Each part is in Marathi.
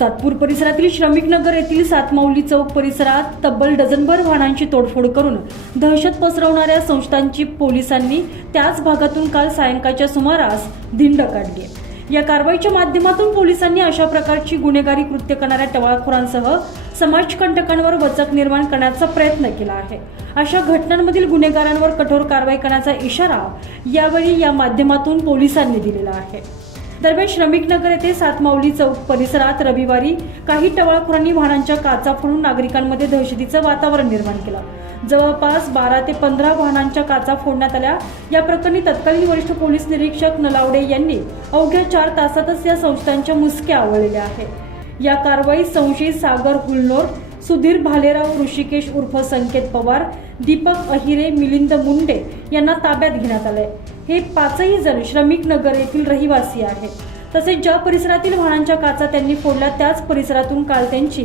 सातपूर परिसरातील श्रमिक नगर येथील सातमाऊली चौक परिसरात तब्बल डझनभर वाहनांची तोडफोड करून दहशत पसरवणाऱ्या संस्थांची पोलिसांनी त्याच भागातून काल सायंकाळच्या सुमारास धिंड काढली या कारवाईच्या माध्यमातून पोलिसांनी अशा प्रकारची गुन्हेगारी कृत्य करणाऱ्या टवाळखोरांसह समाजकंटकांवर वचक निर्माण करण्याचा प्रयत्न केला आहे. अशा घटनांमधील गुन्हेगारांवर कठोर कारवाई करण्याचा इशारा यावेळी या माध्यमातून पोलिसांनी दिलेला आहे. दरम्यान श्रमिक नगर येथे सातमाऊली चौक परिसरात रविवारी काही टवाळखोरांनी वाहनांच्या काचा फोडून नागरिकांमध्ये दहशतीचं वातावरण निर्माण केलं. जवळपास बारा ते पंधरा वाहनांच्या काचा फोडण्यात आल्या. या प्रकरणी तत्कालीन वरिष्ठ पोलीस निरीक्षक नलावडे यांनी अवघ्या चार तासातच या संस्थांच्या मुसक्या आवळलेल्या आहेत. या कारवाईत संशयित सागर हुलनोर सुधीर भालेराव ऋषिकेश उर्फ संकेत पवार दीपक अहिरे मिलिंद मुंडे यांना ताब्यात घेण्यात आलंय. हे पाचही जण श्रमिक नगर येथील रहिवासी आहेत. तसेच ज्या परिसरातील वाहनांच्या काचा त्यांनी फोडल्या त्याच परिसरातून काल त्यांची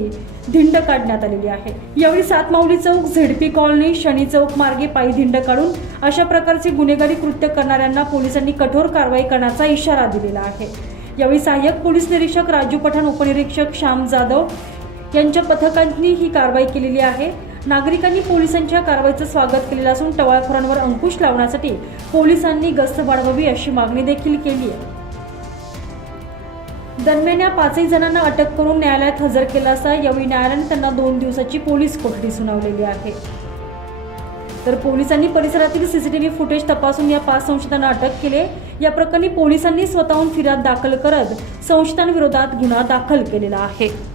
धिंड काढण्यात आलेली आहे. यावेळी सातमाऊली चौक झेडपी कॉलनी शनी चौक मार्गे पायी धिंड काढून अशा प्रकारचे गुन्हेगारी कृत्य करणाऱ्यांना पोलिसांनी कठोर कारवाई करण्याचा इशारा दिलेला आहे. यावेळी सहाय्यक पोलीस निरीक्षक राजू पठाण उपनिरीक्षक श्याम जाधव यांच्या पथकांनी ही कारवाई केलेली आहे. नागरिकांनी पोलिसांच्या कारवाईचं स्वागत केलेलं असून टवाळखोरांवर अंकुश लावण्यासाठी पोलिसांनी गस्त वाढवावी अशी मागणी देखील केली आहे. दरम्यान या पाचही जणांना अटक करून न्यायालयात हजर केलं असता यावेळी न्यायालयाने त्यांना दोन दिवसाची पोलीस कोठडी सुनावलेली आहे. तर पोलिसांनी परिसरातील सीसीटीव्ही फुटेज तपासून या पाच संशयितांना अटक केले या प्रकरणी पोलिसांनी स्वतःहून फिर्याद दाखल करत संशयितांविरोधात गुन्हा दाखल केलेला आहे.